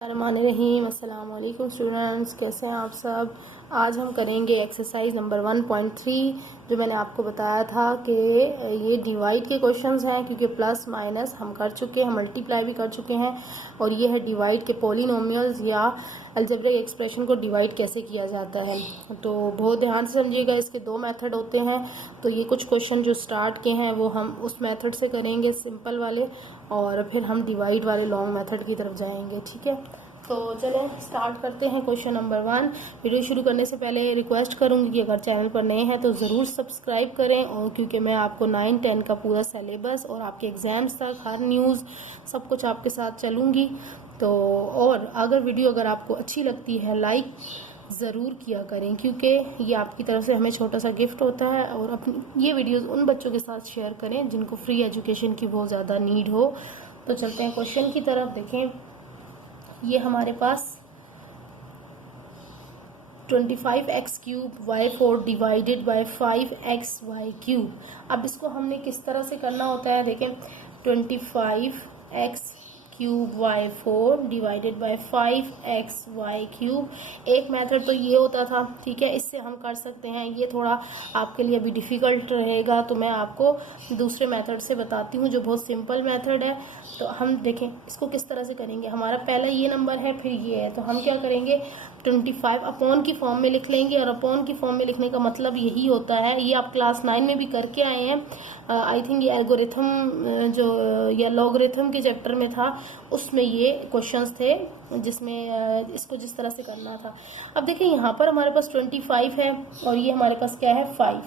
रहीम अस्सलाम वालेकुम स्टूडेंट्स, कैसे हैं आप सब। आज हम करेंगे एक्सरसाइज नंबर 1.3 जो मैंने आपको बताया था कि ये डिवाइड के क्वेश्चंस हैं, क्योंकि प्लस माइनस हम कर चुके हैं, मल्टीप्लाई भी कर चुके हैं। और ये है डिवाइड के पॉलिनोमियल्स या अलजेब्रिक एक्सप्रेशन को डिवाइड कैसे किया जाता है। तो बहुत ध्यान से समझिएगा, इसके दो मेथड होते हैं। तो ये कुछ क्वेश्चन जो स्टार्ट के हैं वो हम उस मेथड से करेंगे, सिंपल वाले, और फिर हम डिवाइड वाले लॉन्ग मेथड की तरफ जाएंगे। ठीक है, तो चलें स्टार्ट करते हैं। Question number 1। वीडियो शुरू करने से पहले रिक्वेस्ट करूंगी कि अगर चैनल पर नए हैं तो ज़रूर सब्सक्राइब करें, और क्योंकि मैं आपको 9, 10 का पूरा सिलेबस और आपके एग्ज़ाम्स तक हर न्यूज़ सब कुछ आपके साथ चलूँगी। तो और अगर आपको अच्छी लगती है लाइक ज़रूर किया करें, क्योंकि ये आपकी तरफ से हमें छोटा सा गिफ्ट होता है। और अपनी ये वीडियोस उन बच्चों के साथ शेयर करें जिनको फ्री एजुकेशन की बहुत ज़्यादा नीड हो। तो चलते हैं क्वेश्चन की तरफ। देखें, ये हमारे पास 25x³ y4 divided by 5xy³। अब इसको हमने किस तरह से करना होता है, देखें 25x³ y4 divided by 5xy³। एक मेथड तो ये होता था, ठीक है, इससे हम कर सकते हैं। ये थोड़ा आपके लिए अभी डिफ़िकल्ट रहेगा, तो मैं आपको दूसरे मेथड से बताती हूँ जो बहुत सिंपल मेथड है। तो हम देखें इसको किस तरह से करेंगे। हमारा पहला ये नंबर है, फिर ये है, तो हम क्या करेंगे 25 अपॉन की फॉर्म में लिख लेंगे। और अपॉन की फॉर्म में लिखने का मतलब यही होता है, ये आप क्लास 9 में भी करके आए हैं। आई थिंक ये एल्गोरिथम जो या लॉगरिथम के चैप्टर में था, उसमें ये क्वेश्चंस थे जिसमें इसको जिस तरह से करना था। अब देखिए यहाँ पर हमारे पास 25 है और ये हमारे पास क्या है 5,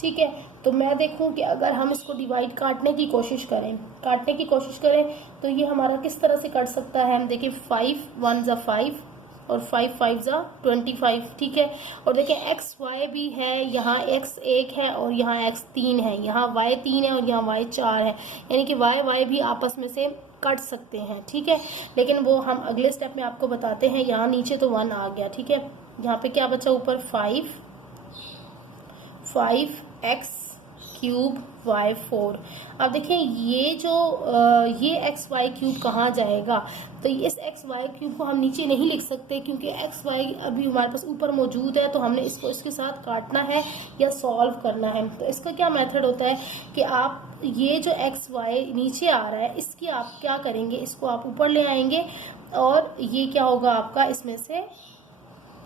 ठीक है। तो मैं देखूं कि अगर हम इसको डिवाइड काटने की कोशिश करें तो ये हमारा किस तरह से कट सकता है। हम देखिए 5 1 ज़ा 5 और 5 5 ज़ा 25, ठीक है। और देखिए एक्स वाई भी है, यहाँ एक्स 1 है और यहाँ एक्स 3 है, यहाँ वाई 3 है और यहाँ वाई 4 है, यानी कि वाई भी आपस में से कट सकते हैं, ठीक है। लेकिन वो हम अगले स्टेप में आपको बताते हैं। यहाँ नीचे तो 1 आ गया, ठीक है। यहाँ पे क्या बचा ऊपर 5x³ y4। अब देखिए ये जो ये xy³ कहाँ जाएगा, तो इस xy³ को हम नीचे नहीं लिख सकते, क्योंकि xy अभी हमारे पास ऊपर मौजूद है। तो हमने इसको इसके साथ काटना है या सॉल्व करना है। तो इसका क्या मेथड होता है कि आप ये जो xy नीचे आ रहा है, इसकी आप क्या करेंगे, इसको आप ऊपर ले आएंगे और ये क्या होगा आपका, इसमें से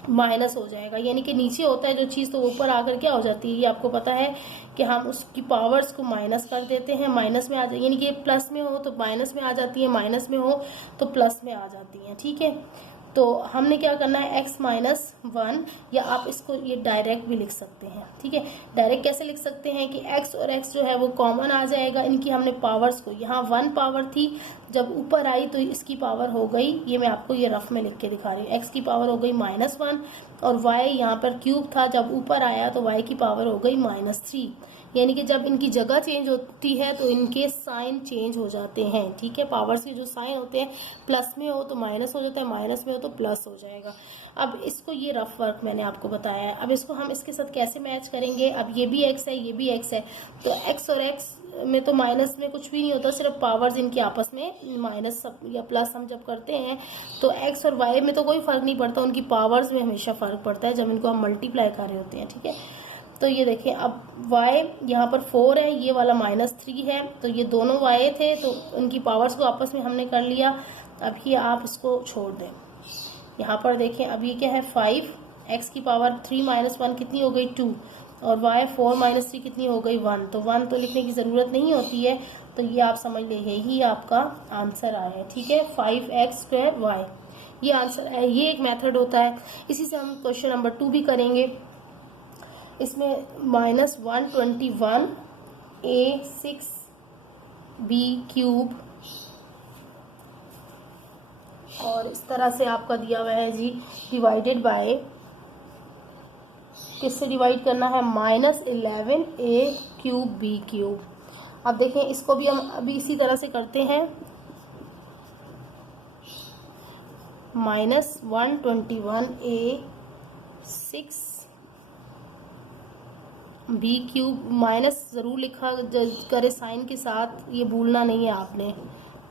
माइनस हो जाएगा। यानी कि नीचे होता है जो चीज़, तो ऊपर आकर क्या हो जाती है, ये आपको पता है कि हम उसकी पावर्स को माइनस कर देते हैं, माइनस में आ जाए, यानी कि प्लस में हो तो माइनस में आ जाती है, माइनस में हो तो प्लस में आ जाती हैं, ठीक है। तो हमने क्या करना है x-1, या आप इसको ये डायरेक्ट भी लिख सकते हैं, ठीक है। डायरेक्ट कैसे लिख सकते हैं कि x और x जो है वो कॉमन आ जाएगा। इनकी हमने पावर्स को, यहाँ 1 पावर थी, जब ऊपर आई तो इसकी पावर हो गई, ये मैं आपको ये रफ में लिख के दिखा रही हूँ, x की पावर हो गई -1, और y यहाँ पर क्यूब था, जब ऊपर आया तो y की पावर हो गई -3। यानी कि जब इनकी जगह चेंज होती है तो इनके साइन चेंज हो जाते हैं, ठीक है। पावर्स के जो साइन होते हैं, प्लस में हो तो माइनस हो जाता है, माइनस में हो तो प्लस हो जाएगा। अब इसको ये रफ वर्क मैंने आपको बताया है। अब इसको हम इसके साथ कैसे मैच करेंगे। अब ये भी x है, ये भी x है, तो x और x में तो माइनस में कुछ भी नहीं होता, सिर्फ पावर्स इनके आपस में माइनस या प्लस हम जब करते हैं तो x और y में तो कोई फर्क नहीं पड़ता, उनकी पावर्स में हमेशा फर्क पड़ता है जब इनको हम मल्टीप्लाई कर रहे होते हैं, ठीक है। तो ये देखिए, अब y यहाँ पर 4 है, ये वाला -3 है, तो ये दोनों y थे, तो उनकी पावर्स को आपस में हमने कर लिया। अब ये आप इसको छोड़ दें। यहाँ पर देखें, अब ये क्या है 5, x की पावर 3 - 1 कितनी हो गई 2, और y 4 - 3 कितनी हो गई 1। तो 1 तो लिखने की ज़रूरत नहीं होती है, तो ये आप समझ ले यही आपका आंसर आया है, ठीक है। 5x² y ये आंसर है। ये एक मेथड होता है। इसी से हम क्वेश्चन नंबर 2 भी करेंगे। इसमें -121 a6b³ और इस तरह से आपका दिया हुआ है जी, डिवाइडेड बाय, किससे डिवाइड करना है, -11 a³ b³। अब देखें इसको भी हम अभी इसी तरह से करते हैं, -121 a6b³ माइनस ज़रूर लिखा करे साइन के साथ, ये भूलना नहीं है आपने,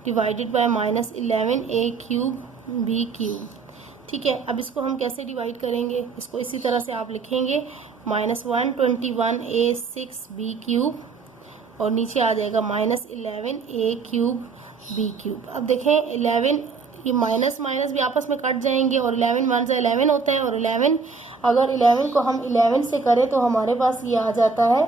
divided by -11 a³ B cube. ठीक है, अब इसको हम कैसे डिवाइड करेंगे, इसको इसी तरह से आप लिखेंगे -121a6b³ और नीचे आ जाएगा -11a³ b³। अब देखें 11, ये माइनस माइनस भी आपस में कट जाएंगे और 11 1 से 11 होता है, और 11 अगर 11 को हम 11 से करें तो हमारे पास ये आ जाता है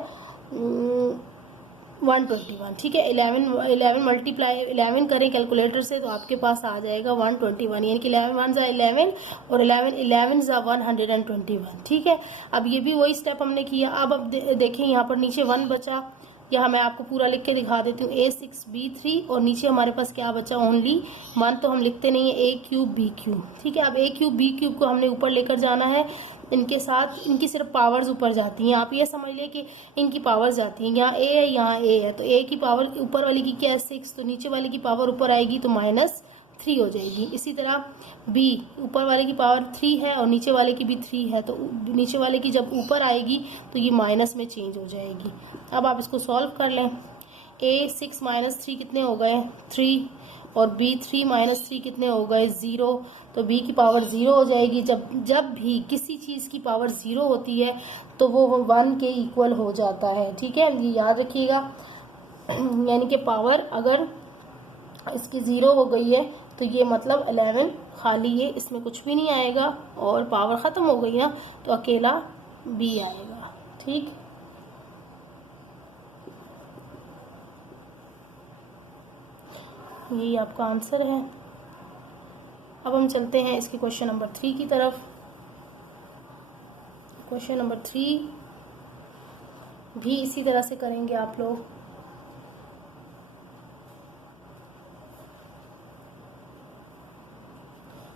121। ठीक है, 11 मल्टीप्लाई 11 करें कैलकुलेटर से तो आपके पास आ जाएगा 121, यानी कि 11 1 ज़ा 11 और 11 ज़ा 121। ठीक है, अब ये भी वही स्टेप हमने किया। अब देखें यहाँ पर नीचे 1 बचा, यहाँ मैं आपको पूरा लिख के दिखा देती हूँ, a6b3 और नीचे हमारे पास क्या बचा, ओनली 1, तो हम लिखते नहीं है a³ b³। ठीक है, अब a³ b³ को हमने ऊपर लेकर जाना है, इनके साथ इनकी सिर्फ पावर्स ऊपर जाती हैं। आप ये समझ लें कि इनकी पावर्स जाती हैं, यहाँ a है यहाँ a है, तो a की पावर ऊपर वाली की क्या है 6, तो नीचे वाले की पावर ऊपर आएगी तो -3 हो जाएगी। इसी तरह b, ऊपर वाले की पावर 3 है और नीचे वाले की भी 3 है, तो नीचे वाले की जब ऊपर आएगी तो ये माइनस में चेंज हो जाएगी। अब आप इसको सॉल्व कर लें, a6 - 3 कितने हो गए 3, और b3 - 3 कितने हो गए 0, तो b की पावर 0 हो जाएगी। जब भी किसी चीज़ की पावर 0 होती है तो वो 1 के इक्वल हो जाता है। ठीक है, ये याद रखिएगा, यानी कि पावर अगर इसकी 0 हो गई है तो ये मतलब 11 खाली, ये इसमें कुछ भी नहीं आएगा, और पावर ख़त्म हो गई ना तो अकेला b आएगा। ठीक, यही आपका आंसर है। अब हम चलते हैं इसके क्वेश्चन नंबर 3 की तरफ। क्वेश्चन नंबर 3 भी इसी तरह से करेंगे आप लोग।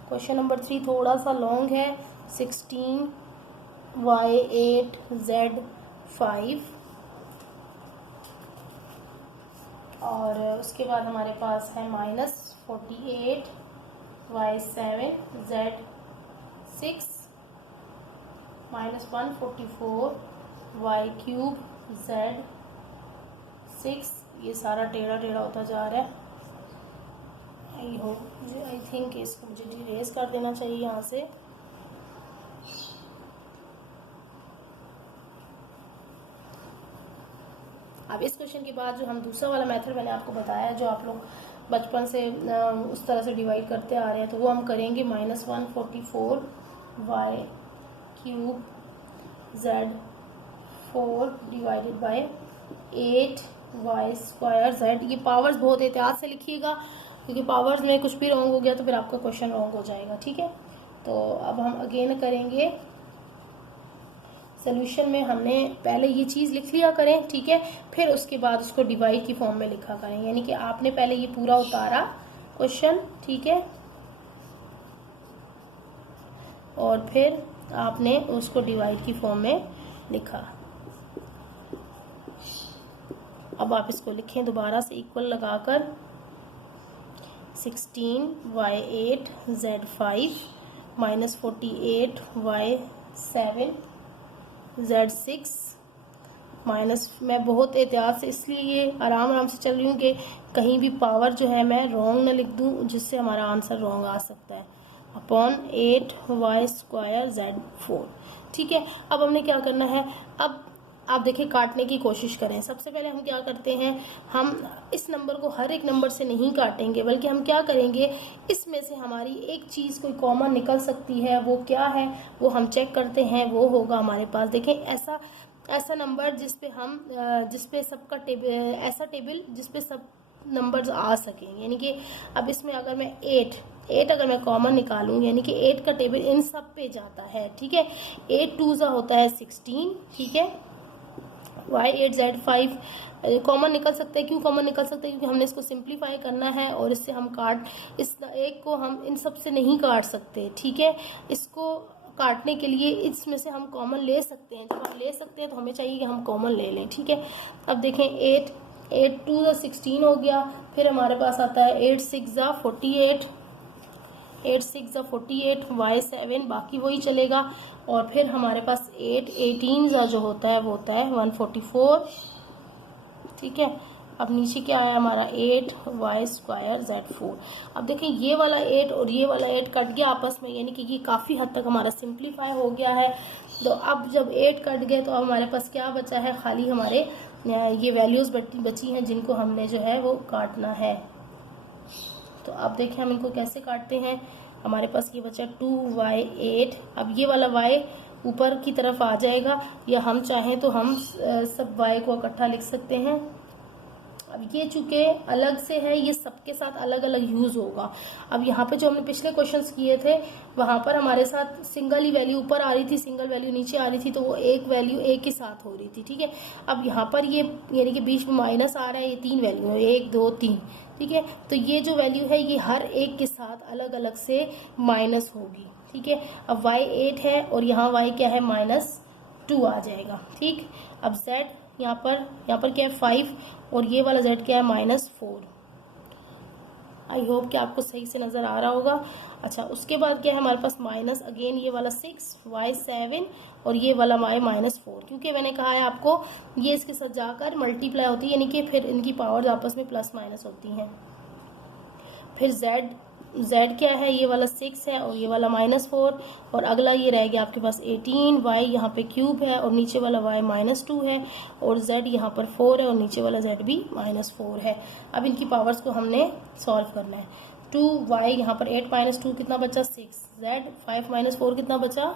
क्वेश्चन नंबर 3 थोड़ा सा लॉन्ग है, 16y8z5, और उसके बाद हमारे पास है -48y7z6 -144y3z6। ये सारा टेढ़ा टेढ़ा होता जा रहा है। आई थिंक इसको मुझे इरेज कर देना चाहिए यहाँ से। अब इस क्वेश्चन के बाद जो हम दूसरा वाला मेथड मैंने आपको बताया, जो आप लोग बचपन से उस तरह से डिवाइड करते आ रहे हैं, तो वो हम करेंगे -144y3z4 divided by 8y² z। ये पावर्स बहुत एहतियात से लिखिएगा, क्योंकि पावर्स में कुछ भी रॉन्ग हो गया तो फिर आपका क्वेश्चन रॉन्ग हो जाएगा। ठीक है, तो अब हम अगेन करेंगे सोल्यूशन में। हमने पहले ये चीज़ लिख लिया करें, ठीक है, फिर उसके बाद उसको डिवाइड की फॉर्म में लिखा करें, यानी कि आपने पहले ये पूरा उतारा क्वेश्चन, ठीक है, और फिर आपने उसको डिवाइड की फॉर्म में लिखा। अब आप इसको लिखें दोबारा से इक्वल लगाकर, 16y8z5 -48y7z6 माइनस, मैं बहुत एहतियात से इसलिए आराम आराम से चल रही हूँ कि कहीं भी पावर जो है मैं रॉन्ग ना लिख दूँ, जिससे हमारा आंसर रॉन्ग आ सकता है, अपॉन 8y² z4। ठीक है, अब हमने क्या करना है, अब आप देखिए काटने की कोशिश करें। सबसे पहले हम क्या करते हैं, हम इस नंबर को हर एक नंबर से नहीं काटेंगे, बल्कि हम क्या करेंगे, इसमें से हमारी एक चीज़ कोई कॉमन निकल सकती है, वो क्या है वो हम चेक करते हैं। वो होगा हमारे पास, देखें ऐसा नंबर जिस पे सबका ऐसा टेबल जिस पे सब नंबर्स आ सकें, यानी कि अब इसमें अगर मैं 8 अगर मैं कॉमन निकालूं, यानी कि 8 का टेबल इन सब पे जाता है। ठीक है, 8 2 होता है 16, ठीक है, y8z5 कॉमन निकल सकते हैं। क्यों कॉमन निकल सकते हैं, क्योंकि हमने इसको सिंप्लीफाई करना है और इससे हम इस एक को हम इन सब से नहीं काट सकते। ठीक है, इसको काटने के लिए इसमें से हम कॉमन ले सकते हैं। जब हम ले सकते हैं तो हमें चाहिए कि हम कॉमन ले लें। ठीक है, अब देखें 8 2 16 हो गया, फिर हमारे पास आता है 8 6 48, 8 6 48, y7 बाकी वही चलेगा, और फिर हमारे पास 8 18 जो होता है वो होता है 144। ठीक है, अब नीचे क्या आया हमारा 8y² z4। अब देखें ये वाला 8 और ये वाला 8 कट गया आपस में, यानी कि ये काफ़ी हद तक हमारा सिंप्लीफाई हो गया है। तो अब जब 8 कट गए तो अब हमारे पास क्या बचा है, खाली हमारे ये वैल्यूज़ बची हैं जिनको हमने जो है वो काटना है। तो अब देखें हम इनको कैसे काटते हैं। हमारे पास ये बचा 2y8। अब ये वाला y ऊपर की तरफ आ जाएगा, या हम चाहें तो हम सब y को इकट्ठा लिख सकते हैं। अब ये चूंकि अलग से है, ये सबके साथ अलग अलग यूज होगा। अब यहाँ पे जो हमने पिछले क्वेश्चंस किए थे वहां पर हमारे साथ सिंगल ही वैल्यू ऊपर आ रही थी, सिंगल वैल्यू नीचे आ रही थी, तो वो एक वैल्यू एक ही साथ हो रही थी, ठीक है। अब यहाँ पर ये यानी कि बीच में माइनस आ रहा है, ये 3 वैल्यू है, 1 2 3, ठीक है। तो ये जो वैल्यू है ये हर एक के साथ अलग अलग से माइनस होगी, ठीक है। अब y8 है और यहाँ y क्या है, -2 आ जाएगा, ठीक। अब z यहाँ पर क्या है 5 और ये वाला z क्या है -4। आई होप कि आपको सही से नज़र आ रहा होगा। अच्छा, उसके बाद क्या है हमारे पास माइनस अगेन ये वाला 6 y7 और ये वाला y -4, क्योंकि मैंने कहा है आपको ये इसके साथ जाकर मल्टीप्लाई होती है, यानी कि फिर इनकी पावर्स आपस में प्लस माइनस होती हैं। फिर z क्या है, ये वाला 6 है और ये वाला -4, और अगला ये रह गया आपके पास 18, y यहाँ पे क्यूब है और नीचे वाला y -2 है, और z यहाँ पर 4 है और नीचे वाला z भी -4 है। अब इनकी पावर्स को हमने सॉल्व करना है। 2y यहाँ पर 8 -2 कितना बचा 6, z 5 -4 कितना बचा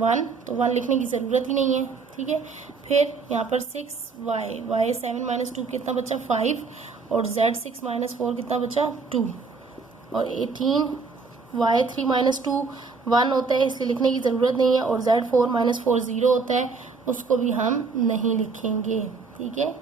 1, तो 1 लिखने की ज़रूरत ही नहीं है, ठीक है। फिर यहाँ पर 6y 7 -2 कितना बचा 5, और z 6 -4 कितना बचा 2, और 18y 3 -2 1 होता है, इसलिए लिखने की ज़रूरत नहीं है, और z 4 -4 0 होता है, उसको भी हम नहीं लिखेंगे, ठीक है।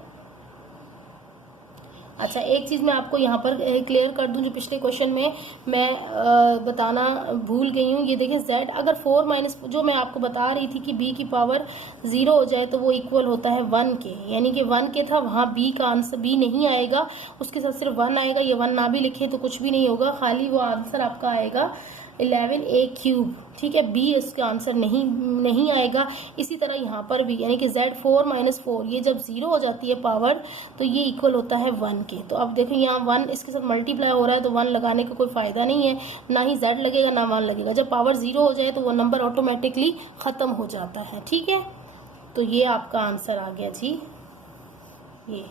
अच्छा, एक चीज़ मैं आपको यहाँ पर क्लियर कर दूं, जो पिछले क्वेश्चन में मैं बताना भूल गई हूँ। ये देखें z अगर 4 जो मैं आपको बता रही थी कि b की पावर 0 हो जाए तो वो इक्वल होता है 1 के, यानी कि 1 के था, वहाँ b का आंसर b नहीं आएगा, उसके साथ सिर्फ 1 आएगा। ये 1 ना भी लिखे तो कुछ भी नहीं होगा, खाली वो आंसर आपका आएगा 11a³, ठीक है। b इसका आंसर नहीं आएगा। इसी तरह यहाँ पर भी, यानी कि z 4 -4 ये जब 0 हो जाती है पावर तो ये इक्वल होता है 1 के। तो अब देखो यहाँ 1 इसके साथ मल्टीप्लाई हो रहा है, तो 1 लगाने का कोई फ़ायदा नहीं है, ना ही z लगेगा ना 1 लगेगा। जब पावर 0 हो जाए तो वो नंबर ऑटोमेटिकली ख़त्म हो जाता है, ठीक है। तो ये आपका आंसर आ गया जी, ये।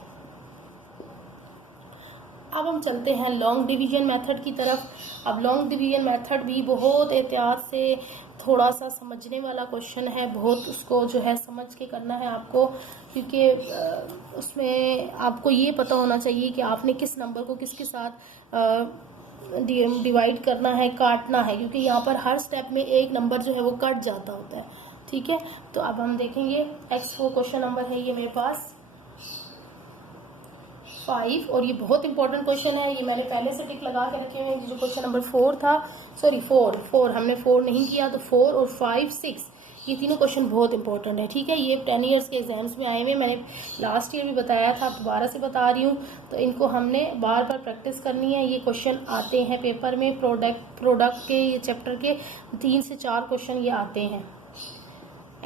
अब हम चलते हैं लॉन्ग डिवीजन मेथड की तरफ। अब लॉन्ग डिवीजन मेथड भी बहुत एहतियात से थोड़ा सा समझने वाला क्वेश्चन है, बहुत उसको जो है समझ के करना है आपको, क्योंकि उसमें आपको ये पता होना चाहिए कि आपने किस नंबर को किसके साथ डिवाइड करना है, काटना है, क्योंकि यहाँ पर हर स्टेप में एक नंबर जो है वो कट जाता होता है, ठीक है। तो अब हम देखेंगे x4 क्वेश्चन नंबर है ये मेरे पास 5, और ये बहुत इंपॉर्टेंट क्वेश्चन है, ये मैंने पहले से टिक लगा के रखे हुए हैं। जो क्वेश्चन नंबर 4 था, सॉरी 4 हमने 4 नहीं किया, तो 4 और 5 6 ये तीनों क्वेश्चन बहुत इंपॉर्टेंट है, ठीक है। ये 10 ईयर्स के एग्जाम्स में आए हुए, मैंने लास्ट ईयर भी बताया था, दोबारा से बता रही हूँ, तो इनको हमने बार बार प्रैक्टिस करनी है। ये क्वेश्चन आते हैं पेपर में, प्रोडक्ट के ये चैप्टर के 3 से 4 क्वेश्चन ये आते हैं,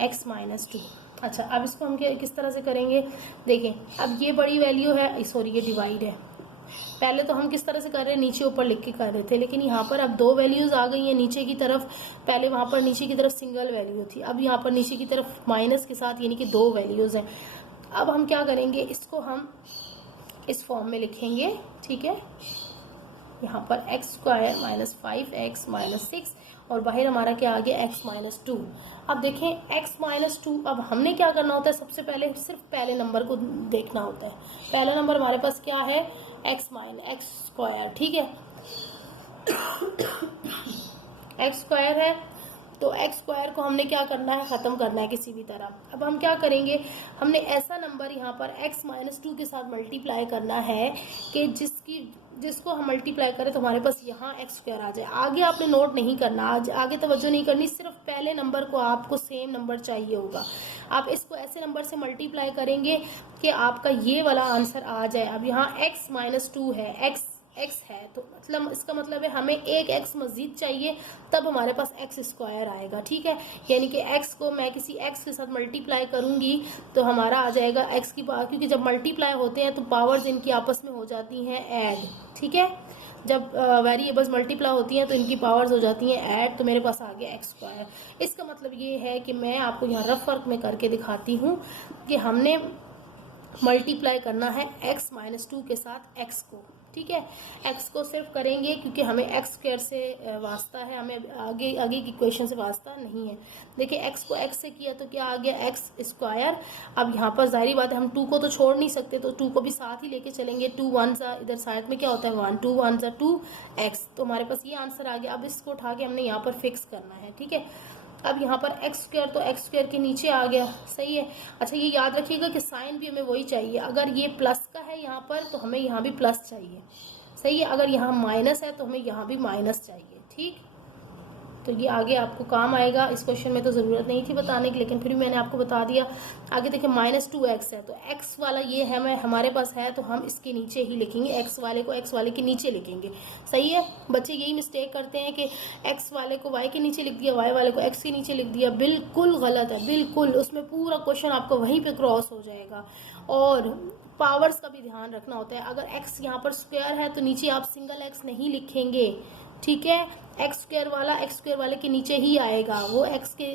x-2। अच्छा, अब इसको हम किस तरह से करेंगे, देखें। अब ये बड़ी वैल्यू है, सॉरी ये डिवाइड है। पहले तो हम किस तरह से कर रहे हैं, नीचे ऊपर लिख के कर रहे थे, लेकिन यहाँ पर अब 2 वैल्यूज आ गई हैं नीचे की तरफ। पहले वहाँ पर नीचे की तरफ सिंगल वैल्यू थी, अब यहाँ पर नीचे की तरफ माइनस के साथ, यानी कि 2 वैल्यूज हैं। अब हम क्या करेंगे, इसको हम इस फॉर्म में लिखेंगे, ठीक है। यहाँ पर x² -5x -6 और बाहर हमारा क्या आ गया x-2। अब देखें x-2, अब हमने क्या करना होता है, सबसे पहले सिर्फ पहले नंबर को देखना होता है। पहला नंबर हमारे पास क्या है, x², ठीक है। x² है, तो x² को हमने क्या करना है, ख़त्म करना है किसी भी तरह। अब हम क्या करेंगे, हमने ऐसा नंबर यहाँ पर x-2 के साथ मल्टीप्लाई करना है कि जिसको हम मल्टीप्लाई करें तो हमारे पास यहाँ x² आ जाए। आगे आपने नोट नहीं करना, आगे तवज्जो नहीं करनी, सिर्फ पहले नंबर को आपको सेम नंबर चाहिए होगा। आप इसको ऐसे नंबर से मल्टीप्लाई करेंगे कि आपका ये वाला आंसर आ जाए। अब यहाँ x-2 है, x x है, तो मतलब इसका मतलब है हमें एक x मजीद चाहिए, तब हमारे पास x स्क्वायर आएगा। ठीक है, यानी कि x को मैं किसी x के साथ मल्टीप्लाई करूंगी तो हमारा आ जाएगा x की पावर, क्योंकि जब मल्टीप्लाई होते हैं तो पावर्स इनकी आपस में हो जाती हैं ऐड। ठीक है, जब वेरिएबल्स मल्टीप्लाई होती हैं तो इनकी पावर्स हो जाती हैं ऐड, तो मेरे पास आ गया एक्स स्क्वायर। इसका मतलब ये है कि मैं आपको यहाँ रफ वर्क में करके दिखाती हूँ कि हमने मल्टीप्लाई करना है x माइनस 2 के साथ x को। ठीक है, x को सिर्फ करेंगे क्योंकि हमें x स्क्वायर से वास्ता है, हमें आगे आगे की क्वेश्चन से वास्ता नहीं है। देखिए x को x से किया तो क्या आ गया x स्क्वायर। अब यहाँ पर जाहिर बात है हम 2 को तो छोड़ नहीं सकते, तो 2 को भी साथ ही लेके चलेंगे। 2 1 सा इधर साइड में क्या होता है 1, 2 1 सा 2x, तो हमारे पास ये आंसर आ गया। अब इसको उठा के हमने यहाँ पर फिक्स करना है। ठीक है, अब यहाँ पर एक्स स्क्वायर तो एक्स स्क्वायर के नीचे आ गया, सही है। अच्छा ये याद रखिएगा कि साइन भी हमें वही चाहिए, अगर ये प्लस का है यहाँ पर तो हमें यहाँ भी प्लस चाहिए, सही है। अगर यहाँ माइनस है तो हमें यहाँ भी माइनस चाहिए। ठीक, तो ये आगे आपको काम आएगा। इस क्वेश्चन में तो ज़रूरत नहीं थी बताने की, लेकिन फिर भी मैंने आपको बता दिया। आगे देखिए -2x है, तो x वाला ये है मैं हमारे पास है, तो हम इसके नीचे ही लिखेंगे, x वाले को x वाले के नीचे लिखेंगे। सही है, बच्चे यही मिस्टेक करते हैं कि x वाले को y के नीचे लिख दिया, y वाले को x के नीचे लिख दिया। बिल्कुल गलत है, बिल्कुल। उसमें पूरा क्वेश्चन आपको वहीं पर क्रॉस हो जाएगा। और पावर्स का भी ध्यान रखना होता है। अगर x यहाँ पर स्क्वायर है तो नीचे आप सिंगल x नहीं लिखेंगे। ठीक है, एक्स स्क्वायर वाला एक्स स्क्वायर वाले के नीचे ही आएगा। वो एक्स के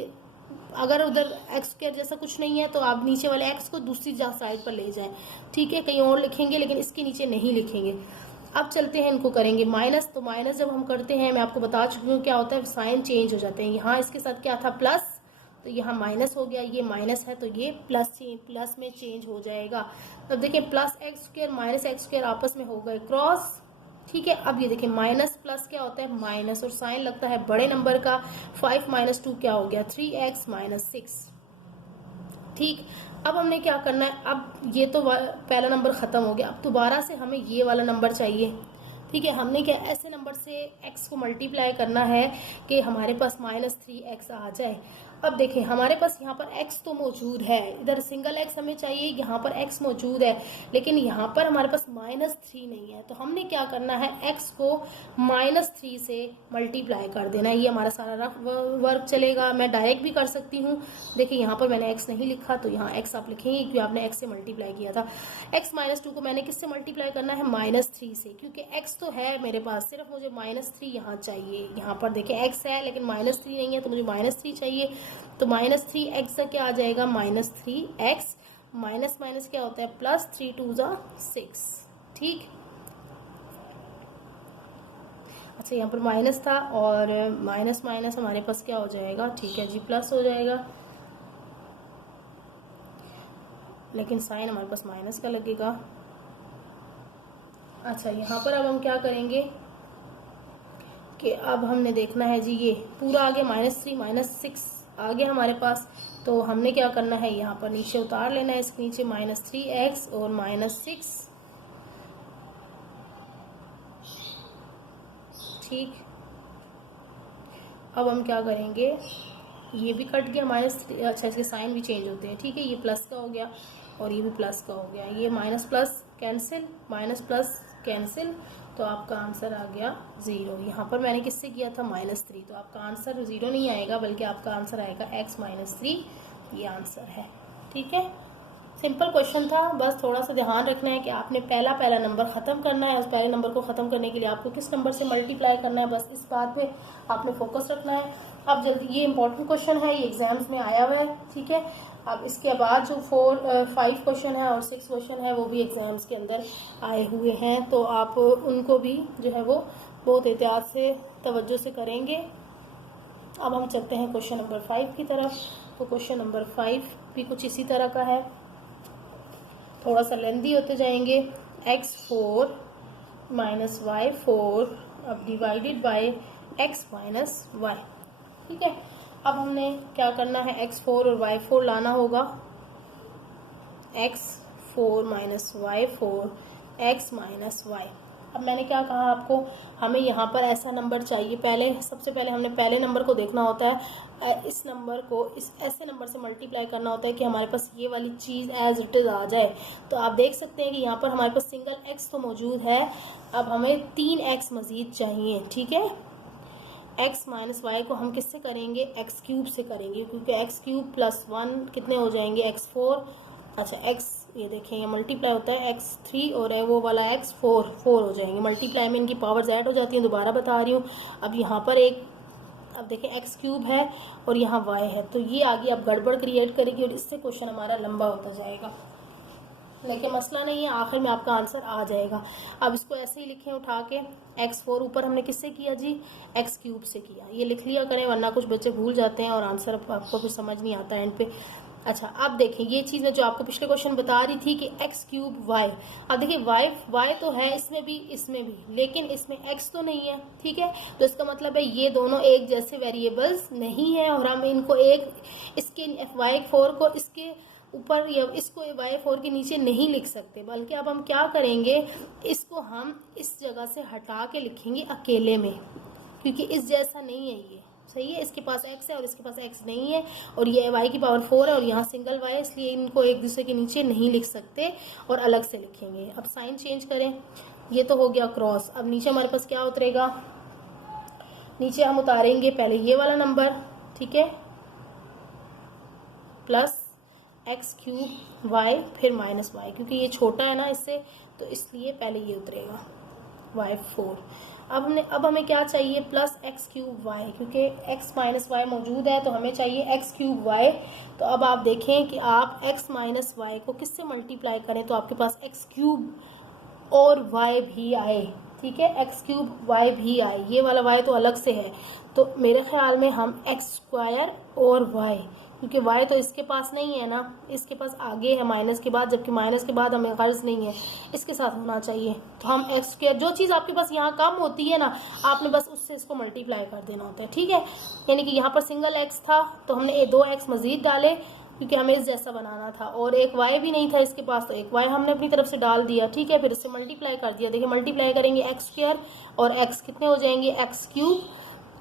अगर उधर एक्स स्क्वायर जैसा कुछ नहीं है तो आप नीचे वाले एक्स को दूसरी साइड पर ले जाएं। ठीक है, कहीं और लिखेंगे लेकिन इसके नीचे नहीं लिखेंगे। अब चलते हैं, इनको करेंगे माइनस। तो माइनस जब हम करते हैं, मैं आपको बता चुकी हूँ क्या होता है, साइन चेंज हो जाते हैं। यहाँ इसके साथ क्या था प्लस, तो यहाँ माइनस हो गया, ये माइनस है तो ये प्लस में चेंज हो जाएगा। अब देखिए plus x square minus x square आपस में हो गए क्रॉस। ठीक है, अब ये देखिए माइनस प्लस क्या होता है माइनस, और साइन लगता है बड़े नंबर का। 5 - 2 क्या हो गया 3x - 6। ठीक, अब हमने क्या करना है, अब ये तो पहला नंबर खत्म हो गया, अब दोबारा से हमें ये वाला नंबर चाहिए। ठीक है, हमने क्या ऐसे नंबर से x को मल्टीप्लाई करना है कि हमारे पास -3x आ जाए। अब देखिए हमारे पास यहाँ पर x तो मौजूद है, इधर सिंगल x हमें चाहिए, यहाँ पर x मौजूद है, लेकिन यहाँ पर हमारे पास -3 नहीं है। तो हमने क्या करना है, x को -3 से मल्टीप्लाई कर देना है। ये हमारा सारा वर्क चलेगा। मैं डायरेक्ट भी कर सकती हूँ। देखिए यहाँ पर मैंने x नहीं लिखा, तो यहाँ x आप लिखेंगे क्योंकि आपने x से मल्टीप्लाई किया था। x - 2 को मैंने किससे मल्टीप्लाई करना है -3 से, क्योंकि x तो है मेरे पास, सिर्फ मुझे -3 यहाँ चाहिए। यहाँ पर देखिए x है लेकिन -3 नहीं है, तो मुझे -3 चाहिए। तो -3x का क्या आ जाएगा -3x, माइनस माइनस क्या होता है प्लस, 3 2 6। ठीक, अच्छा यहाँ पर माइनस था और माइनस माइनस हमारे पास क्या हो जाएगा, ठीक है जी प्लस हो जाएगा, लेकिन साइन हमारे पास माइनस का लगेगा। अच्छा यहाँ पर अब हम क्या करेंगे कि अब हमने देखना है जी, ये पूरा आ गया -3 - 6 आ गया हमारे पास। तो हमने क्या करना है, यहाँ पर नीचे उतार लेना है, इसके नीचे -3x और -6। ठीक, अब हम क्या करेंगे, ये भी कट गया -3। अच्छा इसके साइन भी चेंज होते हैं। ठीक है, ये प्लस का हो गया और ये भी प्लस का हो गया, ये minus plus cancel, minus plus cancel, तो आपका आंसर आ गया 0। यहाँ पर मैंने किससे किया था -3, तो आपका आंसर 0 नहीं आएगा, बल्कि आपका आंसर आएगा x - 3, ये आंसर है। ठीक है, सिंपल क्वेश्चन था, बस थोड़ा सा ध्यान रखना है कि आपने पहला नंबर ख़त्म करना है। उस पहले नंबर को ख़त्म करने के लिए आपको किस नंबर से मल्टीप्लाई करना है, बस इस बात पे आपने फोकस रखना है। अब जल्दी, ये इंपॉर्टेंट क्वेश्चन है, ये एग्जाम्स में आया हुआ है। ठीक है, अब इसके बाद जो 5 क्वेश्चन है और 6 क्वेश्चन है वो भी एग्जाम्स के अंदर आए हुए हैं, तो आप उनको भी जो है वो बहुत एहतियात से तवज्जो से करेंगे। अब हम चलते हैं क्वेश्चन नंबर 5 की तरफ। तो क्वेश्चन नंबर 5 भी कुछ इसी तरह का है, थोड़ा सा लेंदी होते जाएंगे। x4 - y4 अब डिवाइडेड बाय x - y। ठीक है, अब हमने क्या करना है, x4 और y4 लाना होगा। x4 - y4 x - y। अब मैंने क्या कहा आपको, हमें यहाँ पर ऐसा नंबर चाहिए। पहले सबसे पहले हमने पहले नंबर को देखना होता है, इस नंबर को इस ऐसे नंबर से मल्टीप्लाई करना होता है कि हमारे पास ये वाली चीज़ एज इट इज़ आ जाए। तो आप देख सकते हैं कि यहाँ पर हमारे पास सिंगल एक्स तो मौजूद है, अब हमें 3x मज़ीद चाहिए। ठीक है, x माइनस वाई को हम किससे करेंगे, एक्स क्यूब से करेंगे, क्योंकि एक्स क्यूब प्लस 1 कितने हो जाएंगे, x4। अच्छा x, ये देखें ये मल्टीप्लाई होता है x3 और है वो वाला x4 हो जाएंगे। मल्टीप्लाई में इनकी पावर्स ऐड हो जाती हैं, दोबारा बता रही हूँ। अब यहाँ पर अब देखें एक्स क्यूब है और यहाँ y है, तो ये आगे अब गड़बड़ क्रिएट करेगी और इससे क्वेश्चन हमारा लंबा होता जाएगा, लेकिन मसला नहीं है, आखिर में आपका आंसर आ जाएगा। अब इसको ऐसे ही लिखें उठा के, x4 ऊपर हमने किससे किया जी, एक्स क्यूब से किया। ये लिख लिया करें वरना कुछ बच्चे भूल जाते हैं और आंसर आपको कुछ समझ नहीं आता है इन पे। अच्छा, अब देखें ये चीज़ मैं जो आपको पिछले क्वेश्चन बता रही थी कि एक्स क्यूब वाई, अब देखिए वाई तो है इसमें भी लेकिन इसमें एक्स तो नहीं है। ठीक है, तो इसका मतलब है ये दोनों एक जैसे वेरिएबल्स नहीं है और हम इनको इसके y4 को इसके ऊपर या इसको y4 के नीचे नहीं लिख सकते, बल्कि अब हम क्या करेंगे, इसको हम इस जगह से हटा के लिखेंगे अकेले में, क्योंकि इस जैसा नहीं है ये। सही है, इसके पास x है और इसके पास x नहीं है, और ये y की पावर 4 है और यहाँ सिंगल y है, इसलिए इनको एक दूसरे के नीचे नहीं लिख सकते और अलग से लिखेंगे। अब साइन चेंज करें, ये तो हो गया क्रॉस। अब नीचे हमारे पास क्या उतरेगा, नीचे हम उतारेंगे पहले ये वाला नंबर, ठीक है, प्लस एक्स क्यूब वाई फिर माइनस वाई, क्योंकि ये छोटा है ना इससे, तो इसलिए पहले ये उतरेगा y4। अब हमें क्या चाहिए, प्लस एक्स क्यूब वाई, क्योंकि x माइनस वाई मौजूद है तो हमें चाहिए एक्स क्यूब वाई। तो अब आप देखें कि आप x माइनस वाई को किससे मल्टीप्लाई करें तो आपके पास एक्स क्यूब और y भी आए। ठीक है, एक्स क्यूब वाई भी आए, ये वाला y तो अलग से है, तो मेरे ख्याल में हम एक्स स्क्वायर और y, क्योंकि y तो इसके पास नहीं है ना, इसके पास आगे है माइनस के बाद, जबकि माइनस के बाद हमें गर्ज नहीं है, इसके साथ होना चाहिए। तो हम एक्स स्क्वायर, जो चीज़ आपके पास यहाँ कम होती है ना, आपने बस उससे इसको मल्टीप्लाई कर देना होता है। ठीक है, यानी कि यहाँ पर सिंगल x था तो हमने 2x मज़ीद डाले क्योंकि हमें इस जैसा बनाना था, और एक y भी नहीं था इसके पास तो एक y हमने अपनी तरफ से डाल दिया। ठीक है, फिर इससे मल्टीप्लाई कर दिया। देखिए मल्टीप्लाई करेंगे एक्स स्क्वायर और x कितने हो जाएंगे, एक्स क्यूब,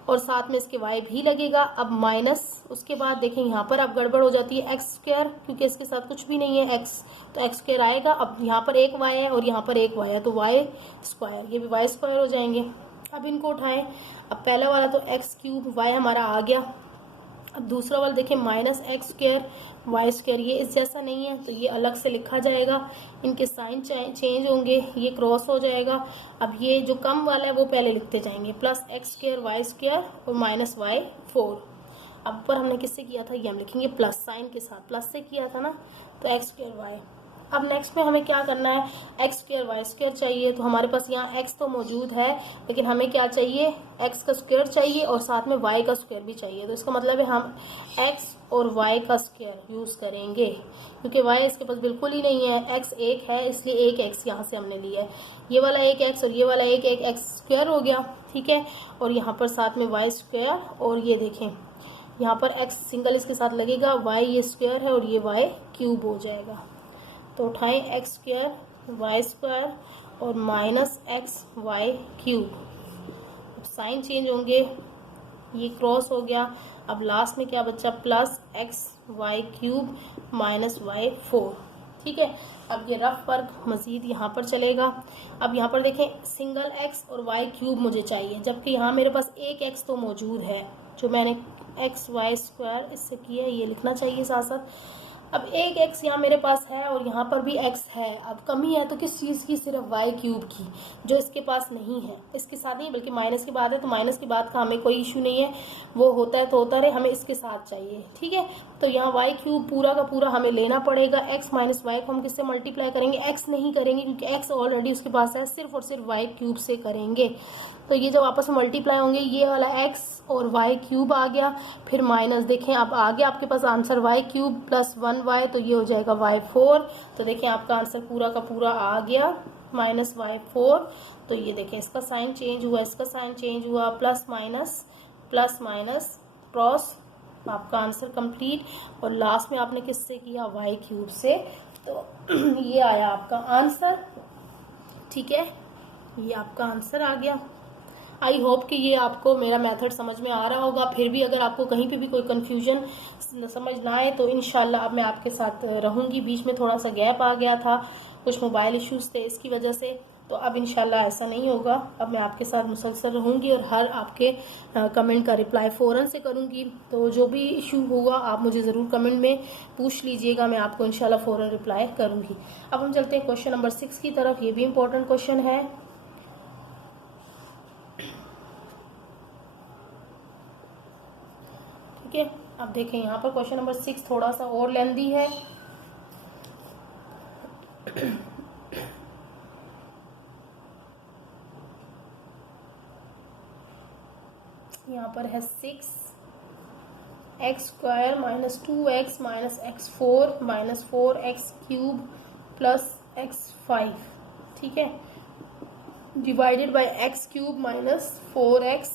और साथ में इसके y भी लगेगा। अब माइनस, उसके बाद देखें यहाँ पर अब गड़बड़ हो जाती है एक्स स्क्वायर, क्योंकि इसके साथ कुछ भी नहीं है x, तो एक्स स्क्वायर आएगा। अब यहाँ पर एक y है और यहाँ पर एक y है, तो y स्क्वायर, ये भी y स्क्वायर हो जाएंगे। अब इनको उठाएं, अब पहला वाला तो एक्स क्यूब y हमारा आ गया। अब दूसरा वाला देखें minus x square y square, ये इस जैसा नहीं है तो ये अलग से लिखा जाएगा, इनके साइन चेंज होंगे, ये क्रॉस हो जाएगा। अब ये जो कम वाला है वो पहले लिखते जाएंगे, plus x square y square और माइनस वाई 4। अब पर हमने किससे किया था, ये हम लिखेंगे प्लस साइन के साथ, प्लस से किया था ना, तो एक्स स्क्वायर वाई। अब नेक्स्ट में हमें क्या करना है, एक्स स्क्वायर वाई स्क्वायर चाहिए, तो हमारे पास यहाँ एक्स तो मौजूद है लेकिन हमें क्या चाहिए, एक्स का स्क्वायर चाहिए और साथ में वाई का स्क्वायर भी चाहिए। तो इसका मतलब है हम एक्स और वाई का स्क्वायर यूज़ करेंगे, क्योंकि वाई इसके पास बिल्कुल ही नहीं है, एक्स एक है इसलिए एक एक्स यहाँ से हमने लिया है, ये वाला एक एक्स और ये वाला एक एक्स स्क्वायर हो गया। ठीक है, और यहाँ पर साथ में वाई स्क्वायर, और ये देखें यहाँ पर एक्स सिंगल इसके साथ लगेगा, वाई ये स्क्वायर है और ये वाई क्यूब हो जाएगा। तो उठाएं एक्स स्क्वायर वाई स्क्वायर और माइनस एक्स वाई क्यूब, अब साइन चेंज होंगे, ये क्रॉस हो गया। अब लास्ट में क्या बचा, plus x y cube minus y 4। ठीक है, अब ये रफ वर्क मज़ीद यहाँ पर चलेगा। अब यहाँ पर देखें सिंगल एक्स और वाई क्यूब मुझे चाहिए, जबकि यहाँ मेरे पास एक एक्स तो मौजूद है, जो मैंने एक्स वाई स्क्वायर इससे किया है, ये लिखना चाहिए साथ साथ। अब एक एक्स यहाँ मेरे पास है और यहाँ पर भी एक्स है, अब कमी है तो किस चीज़ की, सिर्फ वाई क्यूब की, जो इसके पास नहीं है, इसके साथ नहीं बल्कि माइनस के बाद है, तो माइनस के बाद का हमें कोई इशू नहीं है, वो होता है तो होता रहे, हमें इसके साथ चाहिए। ठीक है, तो यहाँ वाई क्यूब पूरा का पूरा हमें लेना पड़ेगा। एक्स माइनस वाई को हम किससे मल्टीप्लाई करेंगे, एक्स नहीं करेंगे क्योंकि एक्स ऑलरेडी उसके पास है, सिर्फ और सिर्फ वाई क्यूब से करेंगे। तो ये जब आपस में मल्टीप्लाई होंगे, ये वाला एक्स और वाई क्यूब आ गया, फिर माइनस, देखें अब आ गया आपके पास answer y cube plus 1y, तो ये हो जाएगा वाई 4। तो देखें आपका आंसर पूरा का पूरा आ गया माइनस वाई 4। तो ये देखें इसका साइन चेंज हुआ, इसका साइन चेंज हुआ, प्लस माइनस क्रॉस, आपका आंसर कंप्लीट। और लास्ट में आपने किससे किया, वाई क्यूब से, तो ये आया आपका आंसर। ठीक है, ये आपका आंसर आ गया। आई होप कि ये आपको मेरा मेथड समझ में आ रहा होगा। फिर भी अगर आपको कहीं पे भी कोई कन्फ्यूजन समझ ना आए तो इंशाल्लाह अब मैं आपके साथ रहूँगी। बीच में थोड़ा सा गैप आ गया था, कुछ मोबाइल इश्यूज़ थे इसकी वजह से, तो अब इंशाल्लाह ऐसा नहीं होगा। अब मैं आपके साथ मुसलसल रहूँगी और हर आपके कमेंट का रिप्लाई फ़ौरन से करूँगी। तो जो भी इशू होगा आप मुझे ज़रूर कमेंट में पूछ लीजिएगा, मैं आपको इंशाल्लाह फ़ौरन रिप्लाई करूँगी। अब हम चलते हैं क्वेश्चन नंबर 6 की तरफ। ये भी इम्पोर्टेंट क्वेश्चन है। ठीक है, अब देखें यहाँ पर क्वेश्चन नंबर 6 थोड़ा सा और लेंदी है। यहाँ पर है 6x² minus 2x minus x4 minus 4x³ plus x5, ठीक है, divided by x³ minus 4x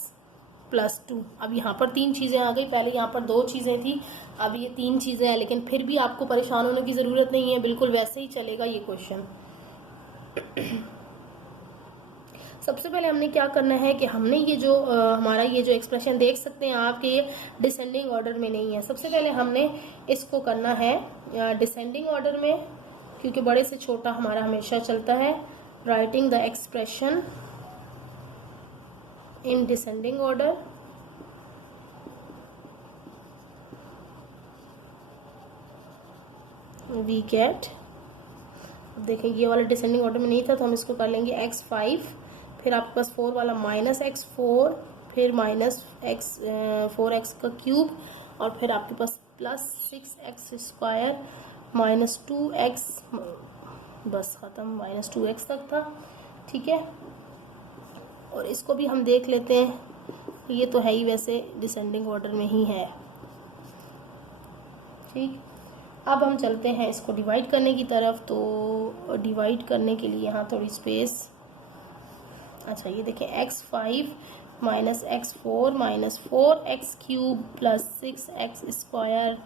plus 2। अब यहाँ पर 3 चीज़ें आ गई, पहले यहाँ पर 2 चीज़ें थी, अब ये 3 चीज़ें हैं। लेकिन फिर भी आपको परेशान होने की ज़रूरत नहीं है, बिल्कुल वैसे ही चलेगा ये क्वेश्चन। सबसे पहले हमने क्या करना है कि हमने ये जो हमारा ये जो एक्सप्रेशन देख सकते हैं आपके, ये डिसेंडिंग ऑर्डर में नहीं है। सबसे पहले हमने इसको करना है डिसेंडिंग ऑर्डर में, क्योंकि बड़े से छोटा हमारा हमेशा चलता है। Writing the expression in descending order, we get, देखें ये वाला डिसेंडिंग ऑर्डर में नहीं था तो हम इसको कर लेंगे x5, फिर आपके पास 4 वाला माइनस x4, फिर माइनस x4x का क्यूब, और फिर आपके पास प्लस 6x² माइनस 2x, बस ख़त्म, माइनस 2x तक था। ठीक है, और इसको भी हम देख लेते हैं, ये तो है ही वैसे डिसेंडिंग ऑर्डर में ही है। ठीक, अब हम चलते हैं इसको डिवाइड करने की तरफ। तो डिवाइड करने के लिए यहाँ थोड़ी स्पेस, अच्छा ये देखें x5 minus x4 minus 4x³ plus 6x²,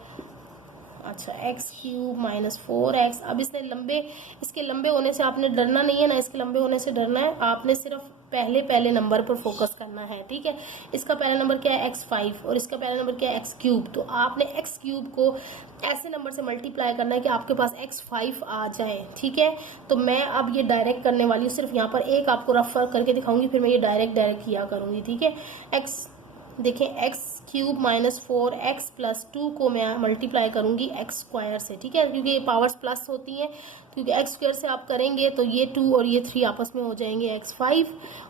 अच्छा x³ माइनस 4x। अब इसके लंबे होने से आपने डरना नहीं है ना, इसके लंबे होने से डरना है, आपने सिर्फ पहले नंबर पर फोकस करना है। ठीक है, इसका पहला नंबर क्या है x5 और इसका पहला नंबर क्या है x³, तो आपने x³ को ऐसे नंबर से मल्टीप्लाई करना है कि आपके पास x5 आ जाए। ठीक है, तो मैं अब ये डायरेक्ट करने वाली हूँ, सिर्फ यहाँ पर एक आपको रफ करके दिखाऊंगी, फिर मैं ये डायरेक्ट किया करूँगी। ठीक है, देखें x³ माइनस 4x प्लस 2 को मैं मल्टीप्लाई करूंगी x² से। ठीक है, क्योंकि ये पावर्स प्लस होती हैं, क्योंकि x² से आप करेंगे तो ये 2 और ये 3 आपस में हो जाएंगे x5,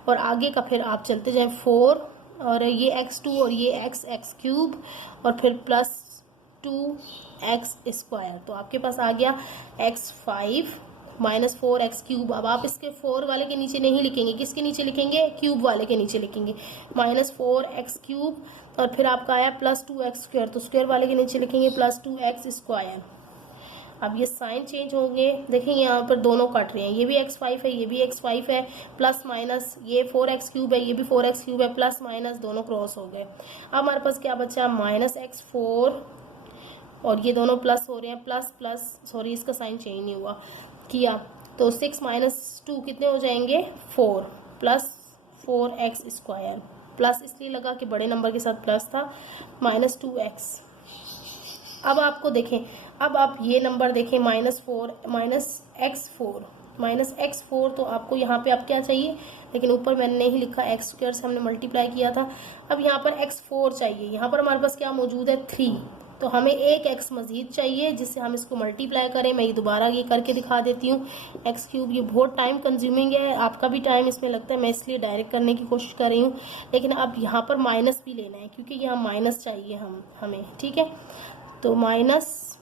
और आगे का फिर आप चलते जाएं 4 और ये x2 और ये x³ और फिर प्लस 2x², तो आपके पास आ गया x5 माइनस 4x³। अब आप इसके 4 वाले के नीचे नहीं लिखेंगे, किसके नीचे लिखेंगे, क्यूब वाले के नीचे लिखेंगे, माइनस 4x³ और फिर आपका आया प्लस 2x², तो स्क्वायर वाले के नीचे लिखेंगे प्लस 2x²। अब ये साइन चेंज होंगे, देखेंगे यहाँ पर दोनों कट रहे हैं, ये भी x5 है, ये भी x5 है, प्लस माइनस ये 4x³ है, ये भी 4x³ है, प्लस माइनस दोनों क्रॉस हो गए। अब हमारे पास क्या बचा, माइनस x4 और ये दोनों प्लस हो रहे हैं, प्लस सॉरी इसका साइन चेंज नहीं हुआ किया, तो 6 माइनस 2 कितने हो जाएंगे, 4 प्लस 4x², प्लस इसलिए लगा कि बड़े नंबर के साथ प्लस था, माइनस 2x। अब आपको देखें, अब आप ये नंबर देखें माइनस x4, तो आपको यहाँ पे अब क्या चाहिए, लेकिन ऊपर मैंने नहीं लिखा, x² से हमने मल्टीप्लाई किया था। अब यहाँ पर x4 चाहिए, यहाँ पर हमारे पास क्या मौजूद है, 3, तो हमें एक x मजीद चाहिए जिससे हम इसको मल्टीप्लाई करें। मैं ये दोबारा ये करके दिखा देती हूँ, x³, ये बहुत टाइम कंज्यूमिंग है, आपका भी टाइम इसमें लगता है, मैं इसलिए डायरेक्ट करने की कोशिश कर रही हूँ। लेकिन अब यहाँ पर माइनस भी लेना है, क्योंकि यहाँ माइनस चाहिए हमें। ठीक है, तो माइनस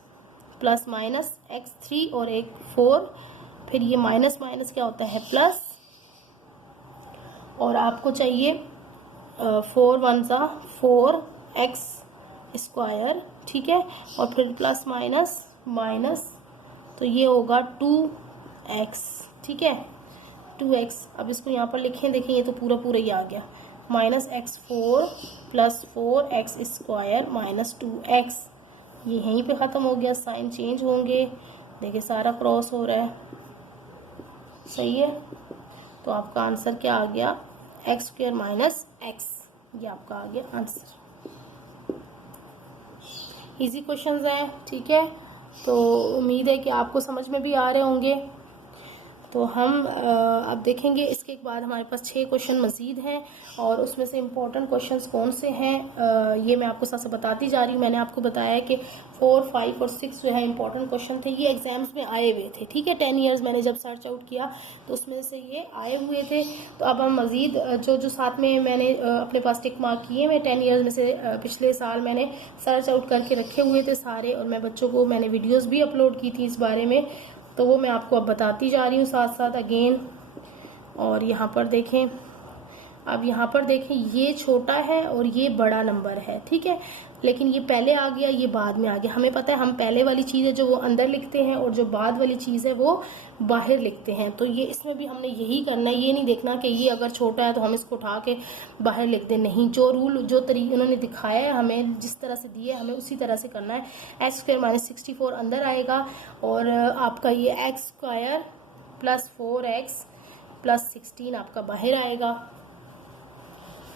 प्लस माइनस x3 और एक 4, फिर ये माइनस माइनस क्या होता है, प्लस, और आपको चाहिए 4 1 सा 4x²। ठीक है, और फिर प्लस माइनस माइनस, तो ये होगा 2x। ठीक है, 2x। अब इसको यहाँ पर लिखें, देखें ये तो पूरा ही आ गया, minus x4 plus 4x² minus 2x, ये यहीं पे ख़त्म हो गया, साइन चेंज होंगे, देखिए सारा क्रॉस हो रहा है, सही है। तो आपका आंसर क्या आ गया, एक्स स्क्वायर माइनस एक्स, ये आपका आ गया आंसर। इजी क्वेश्चंस हैं, ठीक है। तो उम्मीद है कि आपको समझ में भी आ रहे होंगे। तो हम अब देखेंगे इसके बाद हमारे पास 6 क्वेश्चन मज़ीद हैं और उसमें से इम्पोर्टेंट क्वेश्चंस कौन से हैं ये मैं आपको साथ साथ बताती जा रही हूँ। मैंने आपको बताया कि 4, 5 और 6 जो है इम्पोर्टेंट क्वेश्चन थे, ये एग्जाम्स में आए हुए थे, ठीक है। 10 ईयर्स मैंने जब सर्च आउट किया तो उसमें से ये आए हुए थे। तो अब हम मज़ीद जो साथ में मैंने अपने पास टिक मार्क किए, मैं 10 ईयर्स में से पिछले साल मैंने सर्च आउट करके रखे हुए थे सारे, और मैं बच्चों को मैंने वीडियोज़ भी अपलोड की थी इस बारे में, तो वो मैं आपको अब बताती जा रही हूँ साथ साथ अगेन। और यहाँ पर देखें, अब यहाँ पर देखें ये छोटा है और ये बड़ा नंबर है, ठीक है, लेकिन ये पहले आ गया, ये बाद में आ गया। हमें पता है हम पहले वाली चीज़ है जो वो अंदर लिखते हैं और जो बाद वाली चीज़ है वो बाहर लिखते हैं। तो ये इसमें भी हमने यही करना है, ये नहीं देखना कि ये अगर छोटा है तो हम इसको उठा के बाहर लिख दें, नहीं। जो रूल जो तरीके उन्होंने दिखाया है हमें, जिस तरह से दिए हमें उसी तरह से करना है। एक्स स्क्वायर माइनस 64 अंदर आएगा और आपका ये x square plus 4x plus 16 आपका बाहर आएगा।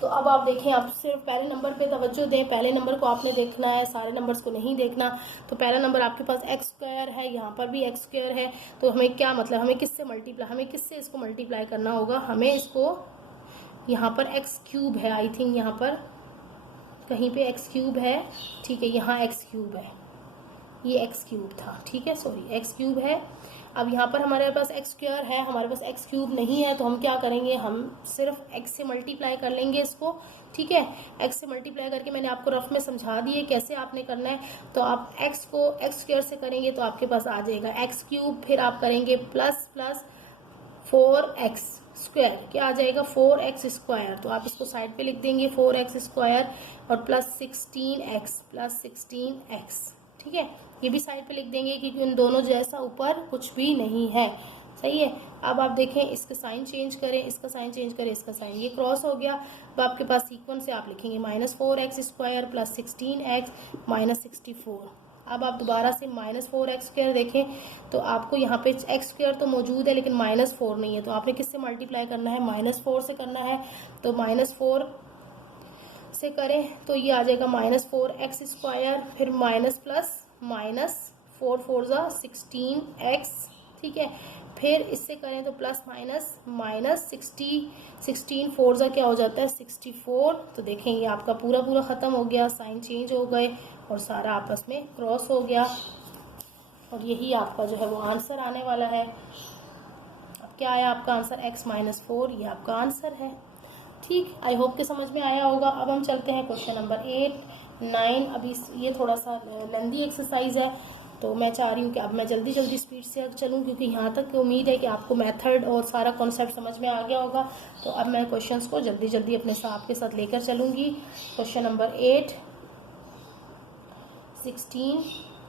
तो अब आप देखें, आप सिर्फ पहले नंबर पे तवज्जो दें, पहले नंबर को आपने देखना है, सारे नंबर्स को नहीं देखना। तो पहला नंबर आपके पास एक्स स्क्वायर है, यहाँ पर भी एक्स स्क्वायर है, तो हमें क्या मतलब, हमें किससे इसको मल्टीप्लाई करना होगा, हमें इसको यहाँ पर एक्स क्यूब है, आई थिंक यहाँ पर कहीं पे एक्स क्यूब है, ठीक है, यहाँ एक्स क्यूब है, ये एक्स क्यूब था, ठीक है, सॉरी एक्स क्यूब है। अब यहाँ पर हमारे पास एक्स स्क्वायर है, हमारे पास एक्स क्यूब नहीं है, तो हम क्या करेंगे, हम सिर्फ एक्स से मल्टीप्लाई कर लेंगे इसको, ठीक है। एक्स से मल्टीप्लाई करके मैंने आपको रफ में समझा दिए कैसे आपने करना है। तो आप एक्स को एक्स स्क्वायर से करेंगे तो आपके पास आ जाएगा एक्स क्यूब, फिर आप करेंगे प्लस प्लस 4x स्क्वायर, क्या आ जाएगा 4x स्क्वायर, तो आप इसको साइड पे लिख देंगे 4x स्क्वायर और प्लस 16x, ठीक है, ये भी साइड पे लिख देंगे क्योंकि उन दोनों जैसा ऊपर कुछ भी नहीं है, सही है। अब आप देखें, इसका साइन चेंज करें, इसका साइन चेंज करें, इसका साइन, ये क्रॉस हो गया। अब आपके पास सीक्वेंस से आप लिखेंगे minus 4x square plus 16x minus 64। अब आप दोबारा से माइनस 4x स्क्वायर देखें तो आपको यहाँ पे एक्स स्क्वायर तो मौजूद है लेकिन माइनस 4 नहीं है, तो आपने किससे मल्टीप्लाई करना है, माइनस 4 से करना है। तो माइनस 4 से करें तो ये आ जाएगा माइनस 4x स्क्वायर, फिर माइनस प्लस माइनस 4 4 जा 16x, ठीक है, फिर इससे करें तो प्लस माइनस माइनस 16 4 जा क्या हो जाता है 64। तो देखें ये आपका पूरा ख़त्म हो गया, साइन चेंज हो गए और सारा आपस में क्रॉस हो गया, और यही आपका जो है वो आंसर आने वाला है। अब क्या आया आपका आंसर, x माइनस 4, ये आपका आंसर है, ठीक। आई होप के समझ में आया होगा। अब हम चलते हैं क्वेश्चन नंबर 8, 9। अभी ये थोड़ा सा लेंदी एक्सरसाइज है, तो मैं चाह रही हूँ कि अब मैं जल्दी स्पीड से चलूँ क्योंकि यहाँ तक उम्मीद है कि आपको मेथड और सारा कॉन्सेप्ट समझ में आ गया होगा। तो अब मैं क्वेश्चंस को जल्दी अपने आपके साथ लेकर चलूँगी। Question number 8, 16।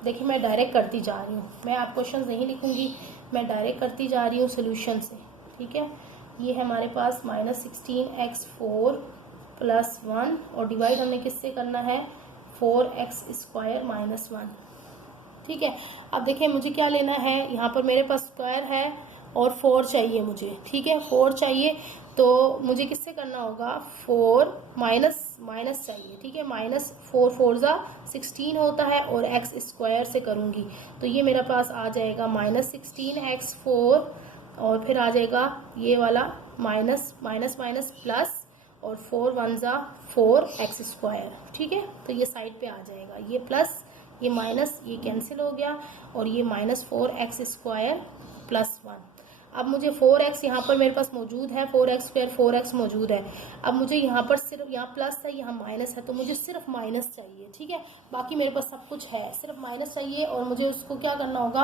देखिए मैं डायरेक्ट करती जा रही हूँ, मैं आप क्वेश्चंस नहीं लिखूँगी, मैं डायरेक्ट करती जा रही हूँ सोल्यूशन से, ठीक है। ये है हमारे पास माइनस 16x4 प्लस 1 और डिवाइड हमने किससे करना है 4x स्क्वायर माइनस 1, ठीक है। अब देखिए मुझे क्या लेना है, यहाँ पर मेरे पास स्क्वायर है और 4 चाहिए मुझे, ठीक है, 4 चाहिए, तो मुझे किससे करना होगा 4 माइनस चाहिए, ठीक है, माइनस 4 4 जा 16 होता है और x स्क्वायर से करूँगी तो ये मेरे पास आ जाएगा माइनस 16x4 और फिर आ जाएगा ये वाला माइनस प्लस और 4 1 जा 4x स्क्वायर, ठीक है। तो ये साइड पे आ जाएगा, ये प्लस ये माइनस ये कैंसिल हो गया और ये माइनस 4x स्क्वायर प्लस 1। अब मुझे 4x यहाँ पर मेरे पास मौजूद है, 4x स्क्वायर 4x मौजूद है। अब मुझे यहाँ पर सिर्फ यहाँ प्लस है यहाँ माइनस है, तो मुझे सिर्फ माइनस चाहिए, ठीक है, बाकी मेरे पास सब कुछ है, सिर्फ माइनस चाहिए और मुझे उसको क्या करना होगा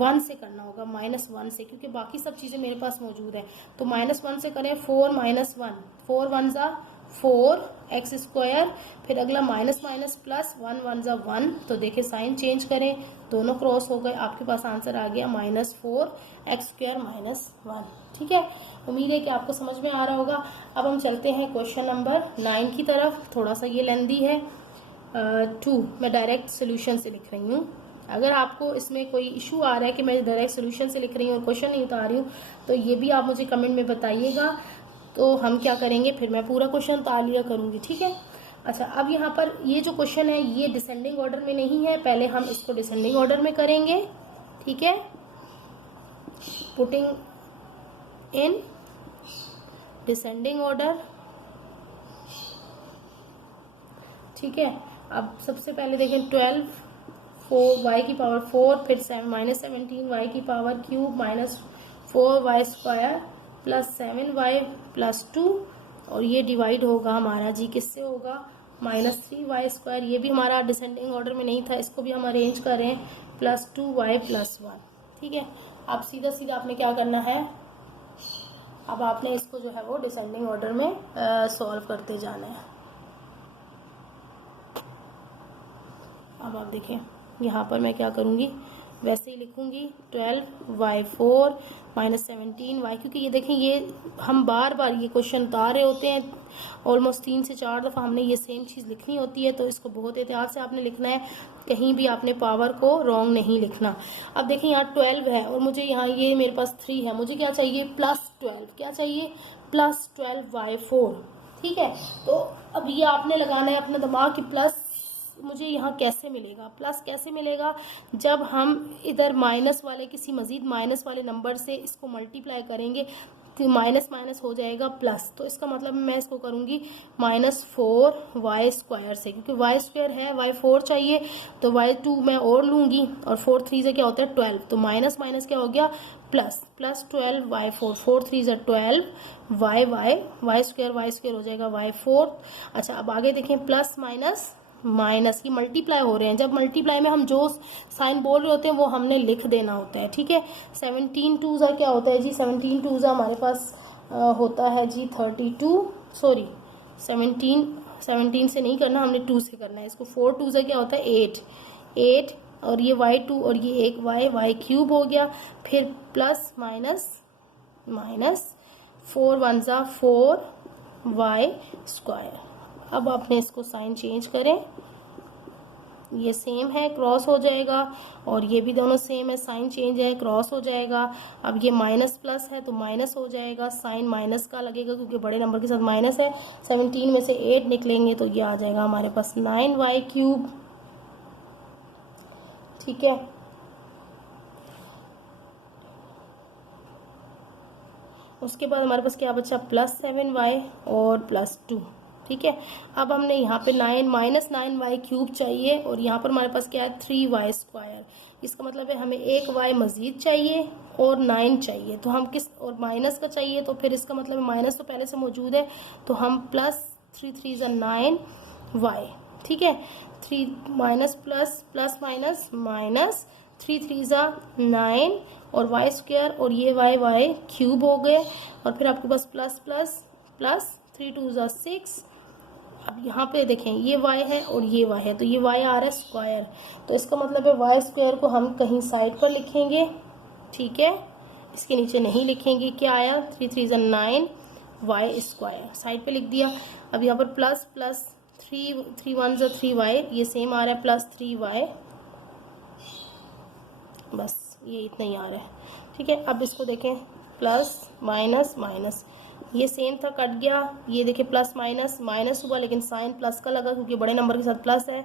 1 से करना होगा, माइनस 1 से, क्योंकि बाकी सब चीज़ें मेरे पास मौजूद है। तो माइनस 1 से करें 4 माइनस 1, 4 1 जा 4x स्क्वायर, फिर अगला माइनस प्लस 1 1 जा 1, तो देखिए साइन चेंज करें, दोनों क्रॉस हो गए, आपके पास आंसर आ गया माइनस 4x स्क्वायर माइनस 1, ठीक है। उम्मीद है कि आपको समझ में आ रहा होगा। अब हम चलते हैं क्वेश्चन नंबर 9 की तरफ, थोड़ा सा ये लेंदी है 2, मैं डायरेक्ट सोल्यूशन से लिख रही हूँ। अगर आपको इसमें कोई इशू आ रहा है कि मैं डायरेक्ट सोल्यूशन से लिख रही हूँ और क्वेश्चन नहीं उतार रही हूँ, तो ये भी आप मुझे कमेंट में बताइएगा, तो हम क्या करेंगे, फिर मैं पूरा क्वेश्चन उतार लिया करूँगी, ठीक है। अच्छा, अब यहाँ पर ये जो क्वेश्चन है ये डिसेंडिंग ऑर्डर में नहीं है, पहले हम इसको डिसेंडिंग ऑर्डर में करेंगे, ठीक है। पुटिंग इन डिसेंडिंग ऑर्डर, ठीक है। अब सबसे पहले देखें 12 4 वाई की पावर 4, फिर -17 वाई की power cube minus 4 y square plus 7 y plus 2, और ये डिवाइड होगा हमारा जी किससे होगा, -3 वाई स्क्वायर, ये भी हमारा डिसेंडिंग ऑर्डर में नहीं था, इसको भी हम अरेंज करें, प्लस 2 वाई प्लस 1, ठीक है। अब सीधा सीधा आपने क्या करना है, अब आपने इसको जो है वो डिसेंडिंग ऑर्डर में सॉल्व करते जाना है। अब आप देखें यहाँ पर मैं क्या करूँगी, वैसे ही लिखूँगी 12 वाई 4 -17 वाई, क्योंकि ये देखें ये हम बार बार ये क्वेश्चन उतार रहे होते हैं, ऑलमोस्ट 3 से 4 दफ़ा हमने ये सेम चीज़ लिखनी होती है, तो इसको बहुत एहतियात से आपने लिखना है, कहीं भी आपने पावर को रॉन्ग नहीं लिखना। अब देखें यहाँ 12 है और मुझे यहाँ ये मेरे पास 3 है, मुझे क्या चाहिए +12, क्या चाहिए +12 वाई 4, ठीक है। तो अब ये आपने लगाना है अपना दिमाग कि प्लस मुझे यहाँ कैसे मिलेगा, प्लस कैसे मिलेगा, जब हम इधर माइनस वाले किसी मजीद माइनस वाले नंबर से इसको मल्टीप्लाई करेंगे तो माइनस माइनस हो जाएगा प्लस, तो इसका मतलब मैं इसको करूँगी -4 वाई स्क्वायर से, क्योंकि वाई स्क्वायर है, वाई 4 चाहिए, तो वाई 2 मैं और लूँगी, और 4 3 से क्या होता है 12, तो माइनस माइनस क्या हो गया प्लस, +12 वाई 4, 4 3 से 12 वाई स्क्वायर हो जाएगा वाई 4। अच्छा, अब आगे देखें प्लस माइनस माइनस की मल्टीप्लाई हो रहे हैं, जब मल्टीप्लाई में हम जो साइन बोल रहे होते हैं वो हमने लिख देना होता है, ठीक है। 17 2 क्या होता है जी, 17 2 हमारे पास होता है जी 32, सॉरी 17 से नहीं करना, हमने 2 से करना है इसको। 4 2 क्या होता है 8 और ये y2 और ये एक y क्यूब हो गया, फिर plus minus minus 4 1 4 y square. अब आपने इसको साइन चेंज करें, ये सेम है क्रॉस हो जाएगा, और ये भी दोनों सेम है, साइन चेंज है क्रॉस हो जाएगा। अब ये माइनस प्लस है तो माइनस हो जाएगा, साइन माइनस का लगेगा क्योंकि बड़े नंबर के साथ माइनस है। 17 में से 8 निकलेंगे तो ये आ जाएगा हमारे पास 9 वाई क्यूब, ठीक है। उसके बाद हमारे पास क्या बचा, +7 वाई और +2, ठीक है। अब हमने यहाँ पे -9 वाई क्यूब चाहिए, और यहाँ पर हमारे पास क्या है 3 वाई स्क्वायर, इसका मतलब है हमें एक वाई मज़ीद चाहिए और 9 चाहिए, तो हम किस, और माइनस का चाहिए, तो फिर इसका मतलब माइनस तो पहले से मौजूद है, तो हम +3 3 9 वाई, ठीक है। 3 minus plus plus minus minus 3 3 9 और वाई स्क्वायर, और ये वाई क्यूब हो गए, और फिर आपके पास प्लस प्लस प्लस 3 2 6। अब यहाँ पे देखें ये y है और ये y है, तो ये y आ रहा है स्क्वायर, तो इसका मतलब है y स्क्वायर को हम कहीं साइड पर लिखेंगे, ठीक है, इसके नीचे नहीं लिखेंगे। क्या आया 3 3 9 वाई स्क्वायर, साइड पे लिख दिया। अब यहाँ पर प्लस प्लस 3 1 3 वाई, ये सेम आ रहा है +3 वाई, बस ये इतना ही आ रहा है, ठीक है। अब इसको देखें प्लस माइनस माइनस, ये सेम था कट गया, ये देखिए प्लस माइनस माइनस हुआ, लेकिन साइन प्लस का लगा क्योंकि बड़े नंबर के साथ प्लस है।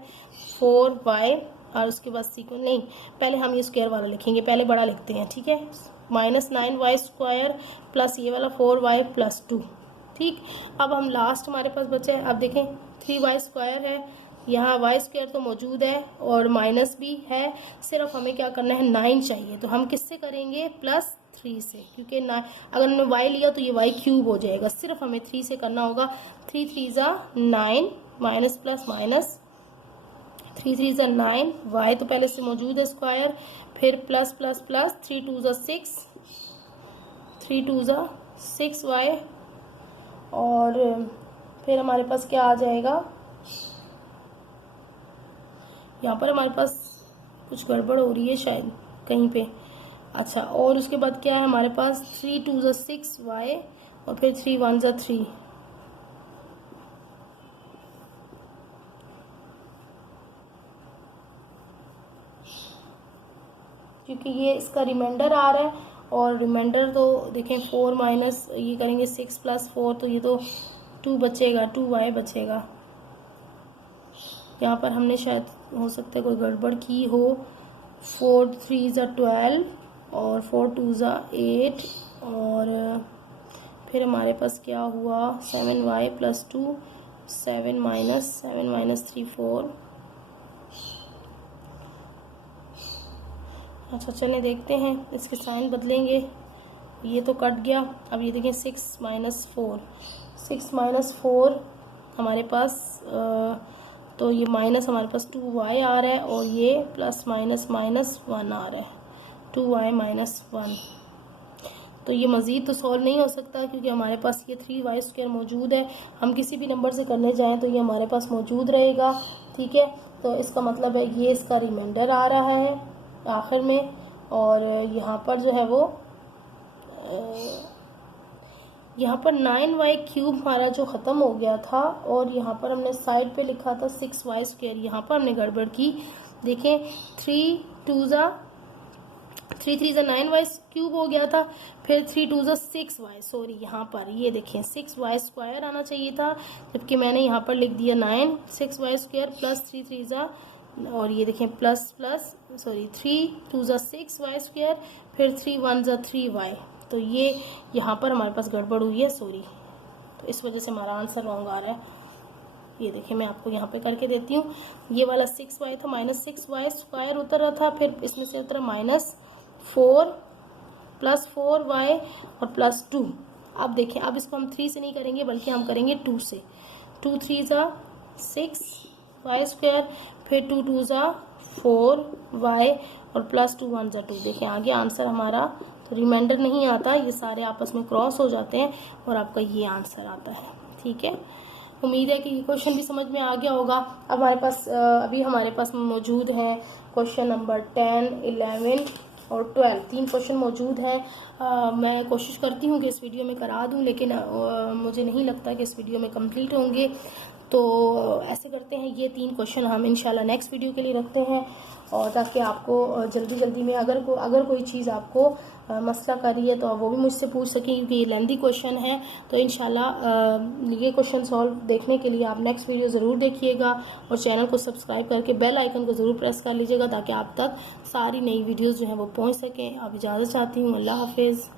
4 वाई और उसके बाद सीक्वेंस नहीं, पहले हम ये स्क्वायर वाला लिखेंगे, पहले बड़ा लिखते हैं, ठीक है। -9 वाई स्क्वायर प्लस ये वाला 4 वाई प्लस 2, ठीक। अब हम लास्ट हमारे पास बचे हैं, अब देखें 3 वाई स्क्वायर है, यहाँ वाई स्क्वायर तो मौजूद है और माइनस भी है, सिर्फ हमें क्या करना है 9 चाहिए, तो हम किससे करेंगे +3 से, क्योंकि अगर हमने y लिया तो ये y क्यूब हो जाएगा, सिर्फ हमें 3 से करना होगा। 3 3 9 माइनस प्लस माइनस 3 3 9, y तो पहले से मौजूद है स्क्वायर, फिर प्लस प्लस प्लस 3 2 6 3 2 6 y, और फिर हमारे पास क्या आ जाएगा, यहाँ पर हमारे पास कुछ गड़बड़ हो रही है शायद कहीं पे। अच्छा, और उसके बाद क्या है हमारे पास 3 2 6 वाई और फिर 3 1 3, क्योंकि ये इसका रिमाइंडर आ रहा है, और रिमाइंडर तो देखें 4 माइनस ये करेंगे 6 प्लस 4, तो ये तो 2 बचेगा, 2y बचेगा। यहाँ पर हमने शायद हो सकता है कोई गड़बड़ की हो। 4 3 ज़ा 12 और 4 2 ज़ा 8, और फिर हमारे पास क्या हुआ 7y प्लस 2, 7 माइनस 3 4। अच्छा चलें देखते हैं, इसके साइन बदलेंगे। ये तो कट गया। अब ये देखें 6 माइनस 4 हमारे पास तो ये माइनस हमारे पास 2y आ रहा है, और ये प्लस माइनस 1 आ रहा है, 2y माइनस 1। तो ये मज़ीद तो सॉल्व नहीं हो सकता क्योंकि हमारे पास ये 3y² मौजूद है। हम किसी भी नंबर से करने जाएं तो ये हमारे पास मौजूद रहेगा, ठीक है। तो इसका मतलब है ये इसका रिमाइंडर आ रहा है आखिर में, और यहाँ पर जो है वो यहाँ पर 9y³ हमारा जो ख़त्म हो गया था, और यहाँ पर हमने साइड पे लिखा था 6y²। यहाँ पर हमने गड़बड़ की। देखें 3 3 ज़ा 9y³ हो गया था, फिर 3 2 ज़ा 6y, सॉरी यहाँ पर ये देखें 6y² आना चाहिए था, जबकि मैंने यहाँ पर लिख दिया 9 6y² प्लस 3 3 ज़ा, और ये देखें प्लस 3 2 ज़ा 6y², फिर 3 1 ज़ा 3y। तो ये यहाँ पर हमारे पास गड़बड़ हुई है, सॉरी, तो इस वजह से हमारा आंसर रॉन्ग आ रहा है। ये देखिए मैं आपको यहाँ पे करके देती हूँ। ये वाला 6y था, माइनस 6y² उतर रहा था, फिर इसमें से उतरा माइनस 4 प्लस 4y और प्लस 2। अब देखें, अब इसको हम 3 से नहीं करेंगे बल्कि हम करेंगे 2 से। 2 3 ज़ा 6y², फिर 2 2 ज़ा 4y और प्लस 2 1 ज़ा 2। देखें आगे आंसर हमारा तो रिमाइंडर नहीं आता, ये सारे आपस में क्रॉस हो जाते हैं और आपका ये आंसर आता है, ठीक है। उम्मीद है कि ये क्वेश्चन भी समझ में आ गया होगा। अब हमारे पास अभी हमारे पास मौजूद है क्वेश्चन नंबर 10 11 और 12, 3 क्वेश्चन मौजूद हैं। मैं कोशिश करती हूँ कि इस वीडियो में करा दूँ, लेकिन मुझे नहीं लगता कि इस वीडियो में कंप्लीट होंगे। तो ऐसे करते हैं, ये 3 क्वेश्चन हम इंशाल्लाह नेक्स्ट वीडियो के लिए रखते हैं, और ताकि आपको जल्दी में अगर कोई चीज़ आपको मसला कर रही है तो आप वो भी मुझसे पूछ सकें, क्योंकि ये लेंदी क्वेश्चन है। तो इंशाल्लाह ये क्वेश्चन सॉल्व देखने के लिए आप नेक्स्ट वीडियो ज़रूर देखिएगा, और चैनल को सब्सक्राइब करके बेल आइकन को ज़रूर प्रेस कर लीजिएगा ताकि आप तक सारी नई वीडियोज़ जो हैं वो पहुँच सकें। आप इजाज़त चाहती हूँ, अल्लाह हाफिज़।